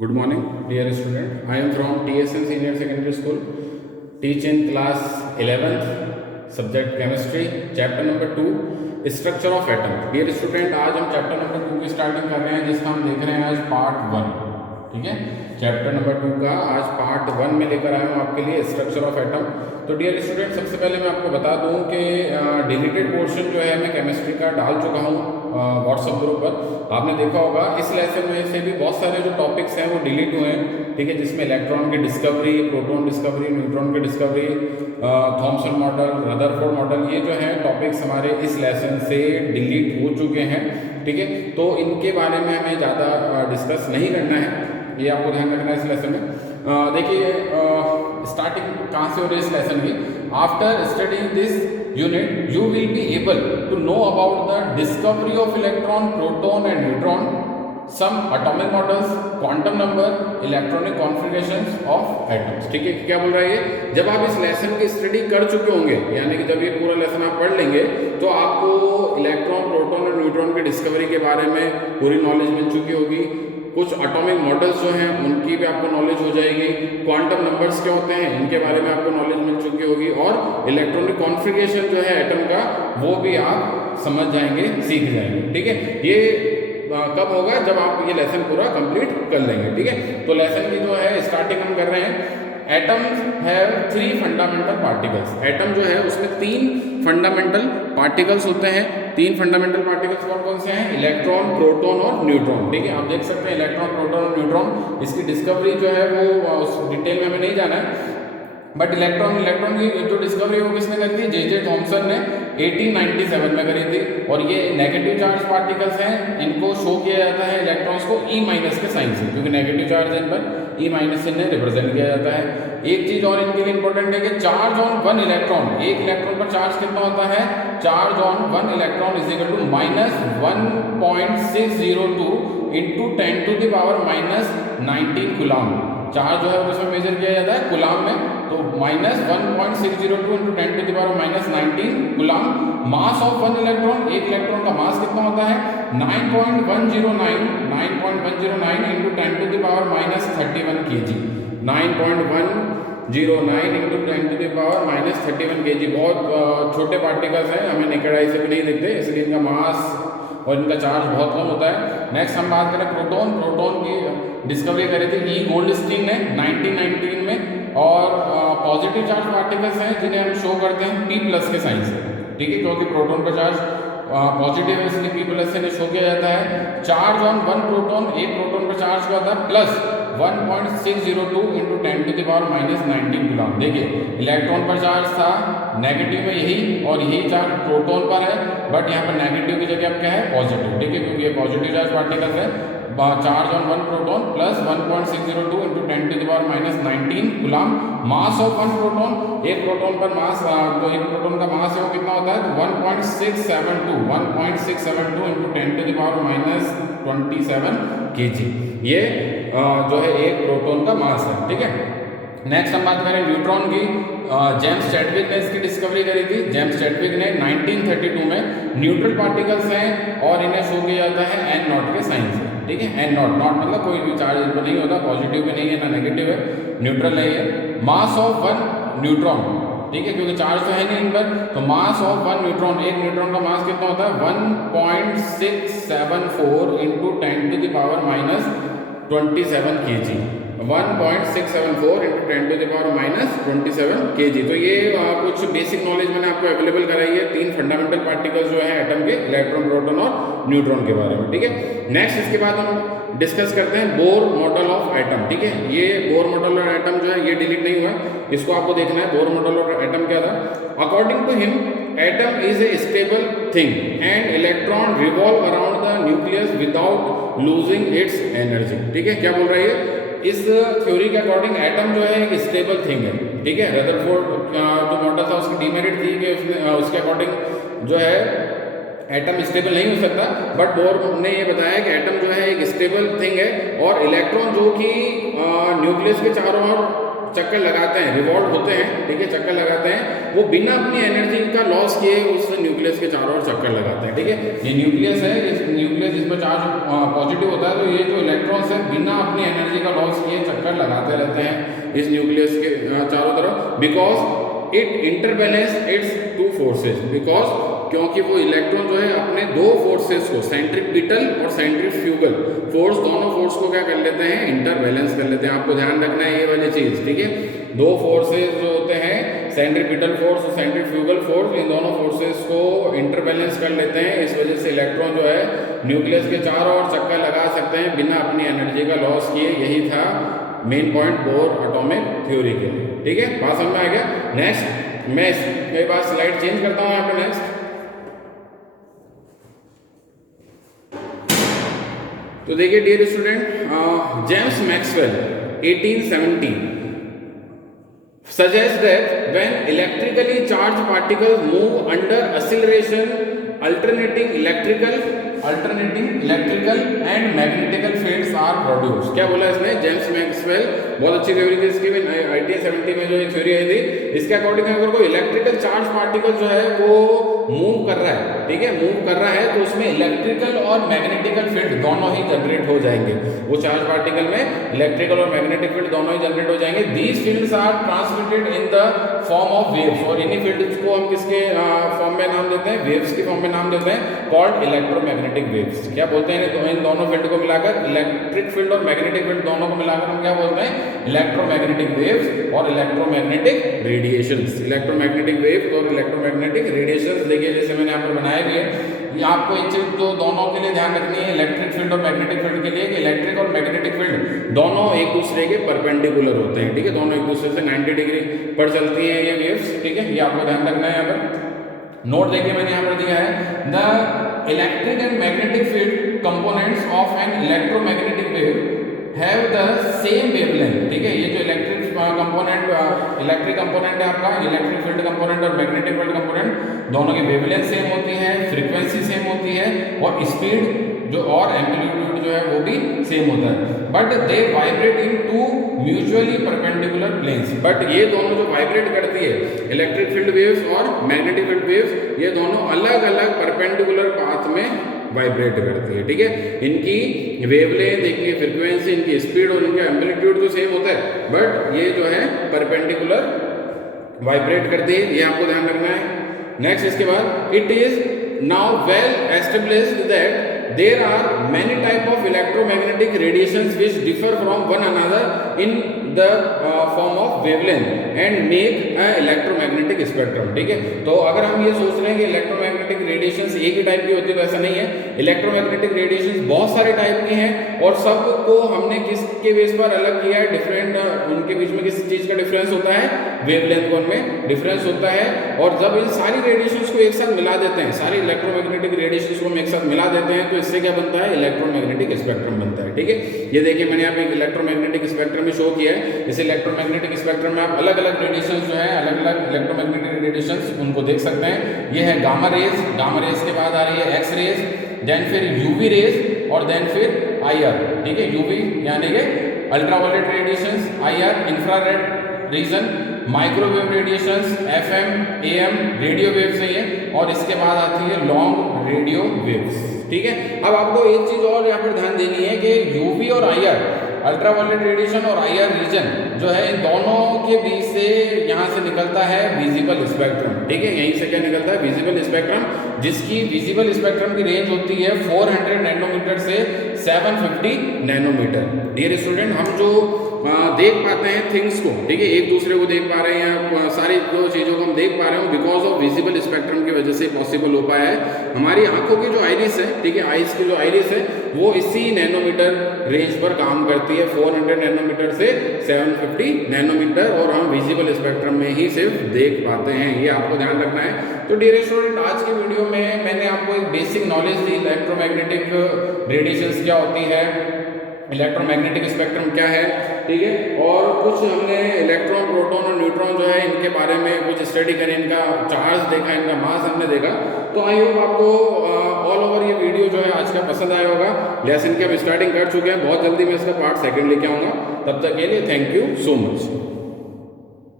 Good morning, dear student. I am from TSN Senior Secondary School. Teach in class 11th, subject chemistry, chapter number 2, structure of atom. Dear student, आज हम chapter number 2 की starting कर रहे हैं, जिसका हम देख रहे हैं आज part 1. ठीक है, चैप्टर नंबर 2 का आज पार्ट 1 में लेकर आया हूँ आपके लिए स्ट्रक्चर ऑफ एटम. तो डियर स्टूडेंट, सबसे पहले मैं आपको बता दूं कि डिलीटेड पोर्शन जो है मैं केमिस्ट्री का डाल चुका हूँ व्हाट्सएप ग्रुप पर. आपने देखा होगा इस लेसन में से भी बहुत सारे जो टॉपिक्स हैं वो डिलीट हुए हैं. ठीक है, जिसमें इलेक्ट्रॉन की डिस्कवरी, प्रोटॉन डिस्कवरी, न्यूट्रॉन की discovery, Thompson model, Rutherford model, ये जो है टॉपिक्स हमारे इस लेसन से डिलीट हो चुके हैं. ठीक है, तो इनके बारे में हमें ज़्यादा डिस्कस नहीं करना है, ये आपको ध्यान रखना है इस लेसन में. देखिए स्टार्टिंग कहाँ से हो रही है इस लेसन की. After studying this unit you will be able to know about the discovery of electron, proton and neutron, some atomic models, quantum number, electronic configurations of atoms. ठीक है, क्या बोल रहा है ये? जब आप इस लेसन की स्टडी कर चुके होंगे, यानी कि जब ये पूरा लेसन आप पढ़ लेंगे, तो आपको इलेक्ट्रॉन, प्रोटॉन और न्यूट्रॉन की डिस्कवरी के बारे में पूरी नॉलेज मिल चुकी होगी. कुछ एटॉमिक मॉडल्स जो हैं उनकी भी आपको नॉलेज हो जाएगी. क्वांटम नंबर्स क्या होते हैं इनके बारे में आपको नॉलेज मिल चुकी होगी. और इलेक्ट्रॉनिक कॉन्फ़िगरेशन जो है एटम का वो भी आप समझ जाएंगे, सीख जाएंगे. ठीक है, ये कब होगा? जब आप ये लेसन पूरा कंप्लीट कर लेंगे. ठीक है, तो लेसन की जो है स्टार्टिंग हम कर रहे हैं. Atoms have 3 fundamental particles. Atom जो है उसमें 3 फंडामेंटल पार्टिकल्स होते हैं. 3 फंडामेंटल पार्टिकल्स कौन कौन से हैं? इलेक्ट्रॉन, प्रोटॉन और न्यूट्रॉन. ठीक है, आप देख सकते हैं इलेक्ट्रॉन, प्रोटॉन और न्यूट्रॉन. इसकी डिस्कवरी जो है वो उस डिटेल में हमें नहीं जाना है, बट इलेक्ट्रॉन की जो डिस्कवरी वो किसने करी थी? जे थॉमसन ने 1897 में करी थी. और ये नेगेटिव चार्ज पार्टिकल्स हैं, इनको शो किया जाता है इलेक्ट्रॉन्स को E- के साइन से, क्योंकि नेगेटिव चार्ज है इन पर, E- से इन्हें रिप्रेजेंट किया जाता है. एक चीज और इनके लिए इंपॉर्टेंट है कि चार्ज ऑन 1 इलेक्ट्रॉन, एक इलेक्ट्रॉन पर चार्ज कितना होता है? Charge on 1 electron is equal to -1.602 into 10⁻⁻19 coulomb. Charge जो है वो इसमें मेजर किया जाता है कूलम में, तो -1.602 into 10⁻⁻19 coulomb. Mass of 1 electron, एक इलेक्ट्रॉन का मास कितना होता है? 9.109 इंटू 10⁻31 kg. 9.109 into 10⁻31 kg. बहुत छोटे पार्टिकल्स हैं, हमें नेकेड आई से भी नहीं दिखते, इसलिए इनका मास और इनका चार्ज बहुत कम होता है. नेक्स्ट हम बात करें प्रोटॉन. प्रोटॉन की डिस्कवरी करी थी E. गोल्डस्टीन ने 1919 में. और पॉजिटिव चार्ज पार्टिकल्स हैं जिन्हें हम शो करते हैं P+ के साइन से. ठीक है, क्योंकि प्रोटॉन का चार्ज पॉजिटिव है, इसलिए P+ से शो किया जाता है. चार्ज ऑन 1 प्रोटॉन, एक प्रोटॉन पर चार्ज क्या होता है? Plus 1.602 into 10⁻⁻19 coulomb. देखिए इलेक्ट्रॉन पर चार्ज था नेगेटिव में यही, और यही चार्ज प्रोटॉन पर है, बट यहाँ पर नेगेटिव की जगह अब क्या है? पॉजिटिव. ठीक है, क्योंकि ये पॉजिटिव चार्ज पार्टिकल्स है. Charge on 1 proton plus 1.602 into 10⁻⁻19 coulomb. Mass of 1 proton, एक प्रोटॉन पर मास, जो एक प्रोटॉन का मास है वो कितना होता है? 1.672 इंटू 10⁻27 kg. ये जो है एक प्रोटॉन का मास है. ठीक है, नेक्स्ट हम बात करें न्यूट्रॉन की. जेम्स चैडविक ने इसकी डिस्कवरी करी थी. जेम्स चैडविक ने 1932 में. न्यूट्रल पार्टिकल्स हैं और इन्हें शो किया जाता है N0 के साइन से. ठीक है, N0 मतलब कोई भी चार्ज इन पर नहीं होता, पॉजिटिव भी नहीं है ना नेगेटिव है, न्यूट्रल नहीं है. मास ऑफ 1 न्यूट्रॉन, ठीक है, क्योंकि चार्ज तो है नहीं इन पर, तो मास ऑफ 1 न्यूट्रॉन, एक न्यूट्रॉन का मास कितना होता है? 1.674 इंटू 10⁻27 kg. 1.674 into 10⁻27 kg. तो ये कुछ बेसिक नॉलेज मैंने आपको अवेलेबल कराई है 3 फंडामेंटल पार्टिकल्स जो है एटम के, इलेक्ट्रॉन, प्रोटॉन और न्यूट्रॉन के बारे में. ठीक है, नेक्स्ट इसके बाद हम डिस्कस करते हैं बोर मॉडल ऑफ एटम. ठीक है, ये बोर मॉडल ऑफ एटम जो है ये डिलीट नहीं हुआ, इसको आपको देखना है. बोर मॉडल ऑफ एटम क्या था? According to him atom is a stable thing and electron revolve around the nucleus without losing its energy. ठीक है, क्या बोल रहा है ये? इस थ्योरी के अकॉर्डिंग एटम जो है एक स्टेबल थिंग है. ठीक है, रदरफोर्ड जो मॉडल था उसकी डिमेरिट थी कि उसके अकॉर्डिंग जो है एटम स्टेबल नहीं हो सकता, बट बोर ने ये बताया कि एटम जो है एक स्टेबल थिंग है, और इलेक्ट्रॉन जो कि न्यूक्लियस के चारों ओर चक्कर लगाते हैं, रिवॉल्व होते हैं, ठीक है, चक्कर लगाते हैं, वो बिना अपनी एनर्जी का लॉस किए उस न्यूक्लियस के चारों ओर चक्कर लगाते हैं, ठीक है। ये न्यूक्लियस है, इस न्यूक्लियस इस पर चार्ज पॉजिटिव होता है, तो ये जो इलेक्ट्रॉन्स है बिना अपनी एनर्जी का लॉस किए चक्कर लगाते रहते हैं इस न्यूक्लियस के चारों तरफ, because it interbalance its two forces, because क्योंकि वो इलेक्ट्रॉन जो है अपने दो फोर्सेस को, सेंट्रीपिटल और सेंट्रीफ्यूगल फोर्स, दोनों फोर्स को क्या कर लेते हैं, इंटरबैलेंस कर लेते हैं। आपको ध्यान रखना है ये वाली चीज, ठीक है। दो फोर्सेस जो होते हैं, सेंट्रीपिटल फोर्स और सेंट्रीफ्यूगल फोर्स, इन दोनों फोर्सेस को इंटरबैलेंस कर लेते हैं। इस वजह से इलेक्ट्रॉन जो है न्यूक्लियस के चारों ओर चक्कर लगा सकते हैं बिना अपनी एनर्जी का लॉस किए। यही था main point bore atomic theory के, ठीक है। बात समझ में आ गया। नेक्स्ट मैं इसके बाद स्लाइड चेंज करता हूँ यहाँ पे। नेक्स्ट तो देखिए dear student, James Maxwell 1870 suggests that when electrically charged particles move under acceleration, alternating electrical and magnetical fields are produced। क्या बोला इसने, जेम्स मैक्सवेल, बहुत अच्छी थ्योरी थी इसकी भी, 1870 में जो एक थ्योरी आई थी, इसके अकॉर्डिंग अगर कोई इलेक्ट्रिकल चार्ज पार्टिकल जो है वो मूव कर रहा है, ठीक है, मूव कर रहा है, तो उसमें इलेक्ट्रिकल और मैग्नेटिकल फील्ड दोनों ही जनरेट हो जाएंगे। वो चार्ज पार्टिकल में इलेक्ट्रिकल और मैग्नेटिक फील्ड दोनों ही जनरेट हो जाएंगे। These fields are transmitted in the form of waves, और इन्हीं फील्ड्स को हम किसके फॉर्म में नाम देते हैं, वेव्स की फॉर्म में नाम देते हैं, कॉल्ड इलेक्ट्रोमैग्नेटिक वेव्स। क्या बोलते हैं इन दोनों फील्ड को मिलाकर, इलेक्ट्रिक फील्ड और मैग्नेटिक फील्ड दोनों को मिलाकर हम क्या बोलते हैं, इलेक्ट्रोमैग्नेटिक वेव्स और इलेक्ट्रोमैग्नेटिक रेडिएशंस। इलेक्ट्रोमैग्नेटिक वेव्स और इलेक्ट्रोमैग्नेटिक रेडिएशंस, देखिए जैसे मैंने यहाँ पर बनाया भी है, ये आपको एक चीज जो दोनों के लिए ध्यान रखनी है, इलेक्ट्रिक फील्ड और मैग्नेटिक फील्ड के लिए, कि इलेक्ट्रिक और मैग्नेटिक फील्ड दोनों एक दूसरे के परपेंडिकुलर होते हैं, ठीक है, दोनों एक दूसरे से 90 डिग्री पर चलती हैं ये वेव्स, ठीक है, ये आपको ध्यान रखना है। यहाँ पर नोट देखिए मैंने यहाँ पर दिया है, the electric and magnetic field components of an electromagnetic wave have the same wavelength, ठीक है। ये जो इलेक्ट्रिक कंपोनेंट, इलेक्ट्रिक कंपोनेंट है आपका, इलेक्ट्रिक फील्ड कंपोनेंट और मैग्नेटिक फील्ड कंपोनेंट, दोनों की वेवलेंथ सेम होती है, फ्रीक्वेंसी सेम होती है, और स्पीड जो और एम्पलीट्यूड जो है वो भी सेम होता है। But they vibrate in two mutually perpendicular planes, but ये दोनों जो वाइब्रेट करती है, इलेक्ट्रिक फील्ड वेव्स और मैग्नेटिक फील्ड वेव्स, ये दोनों अलग अलग परपेंडिकुलर पाथ में वाइब्रेट करती है, ठीक है। इनकी वेवलेंथ, इनकी फ्रीक्वेंसी, इनकी स्पीड और इनका एम्पलीट्यूड तो सेम होता है, बट ये जो है परपेंडिकुलर वाइब्रेट करती है, ये आपको ध्यान रखना है। नेक्स्ट इसके बाद, it is now well established that there are many type of electromagnetic radiations which differ from one another in the form of wavelength and make a electromagnetic spectrum, ठीक है। तो अगर हम ये सोच रहे हैं कि इलेक्ट्रोमैग्नेटिक रेडिएशंस एक ही टाइप की होती है, तो ऐसा नहीं है। इलेक्ट्रोमैग्नेटिक रेडिएशंस बहुत सारे टाइप की हैं, और सबको हमने किसके बेस पर अलग किया है, डिफरेंट, उनके बीच में किस चीज का डिफरेंस होता है, वेवलेंथ को उनमें डिफरेंस होता है। और जब इन सारी रेडिएशंस को एक साथ मिला देते हैं, सारी इलेक्ट्रोमैग्नेटिक रेडिएशंस को हम एक साथ मिला देते हैं, तो इससे क्या बनता है, इलेक्ट्रोमैग्नेटिक स्पेक्ट्रम बनता है, ठीक है। ये देखिए मैंने यहाँ पे एक इलेक्ट्रोमैग्नेटिक स्पेक्ट्रम भी शो किया है। इस इलेक्ट्रोमैग्नेटिक स्पेक्ट्रम में आप अलग अलग रेडिएशंस जो है, अलग अलग इलेक्ट्रोमैग्नेटिक रेडिएशंस उनको देख सकते हैं। ये है गामा रेज, गामा रेज के बाद आ रही है एक्स रेज, देन फिर यूवी रेज, और देन फिर आईआर, ठीक है। यूवी यानी कि ultraviolet radiations, IR infrared reason, microwave radiations, FM, am radio waves है ये, और इसके बाद आती है लॉन्ग रेडियो वेव्स, ठीक है। अब आपको एक चीज और यहाँ पर ध्यान देनी है कि यूवी और आईआर, अल्ट्रावायलेट रेडिएशन और आईआर रीजन जो है, इन दोनों के बीच से यहाँ से निकलता है विजिबल स्पेक्ट्रम, ठीक है। यहीं से क्या निकलता है, विजिबल स्पेक्ट्रम, जिसकी विजिबल स्पेक्ट्रम की रेंज होती है 400 नैनोमीटर से 750 नैनोमीटर। डियर स्टूडेंट, हम जो देख पाते हैं थिंग्स को, ठीक है, एक दूसरे को देख पा रहे हैं, या सारी जो चीज़ों को हम देख पा रहे हैं, बिकॉज ऑफ विजिबल स्पेक्ट्रम की वजह से पॉसिबल हो पाया है। हमारी आंखों की जो आइरिस है, ठीक है, आइस की जो आइरिस है, वो इसी नैनोमीटर रेंज पर काम करती है, 400 नैनोमीटर से 750 नैनोमीटर, और हम विजिबल स्पेक्ट्रम में ही सिर्फ देख पाते हैं, ये आपको ध्यान रखना है। तो डियर स्टूडेंट, आज की वीडियो में मैंने आपको एक बेसिक नॉलेज दी, इलेक्ट्रोमैग्नेटिक रेडिएशंस क्या होती है, इलेक्ट्रोमैग्नेटिक स्पेक्ट्रम क्या है, ठीक है, और कुछ हमने इलेक्ट्रॉन, प्रोटॉन और न्यूट्रॉन जो है इनके बारे में कुछ स्टडी करें, इनका चार्ज देखा, इनका मास हमने देखा। तो आई होप आपको ऑल ओवर ये वीडियो जो है आज का पसंद आया होगा। लेसन की हम स्टार्टिंग कर चुके हैं, बहुत जल्दी मैं इसका पार्ट 2 लेके आऊँगा। तब तक के लिए थैंक यू सो मच।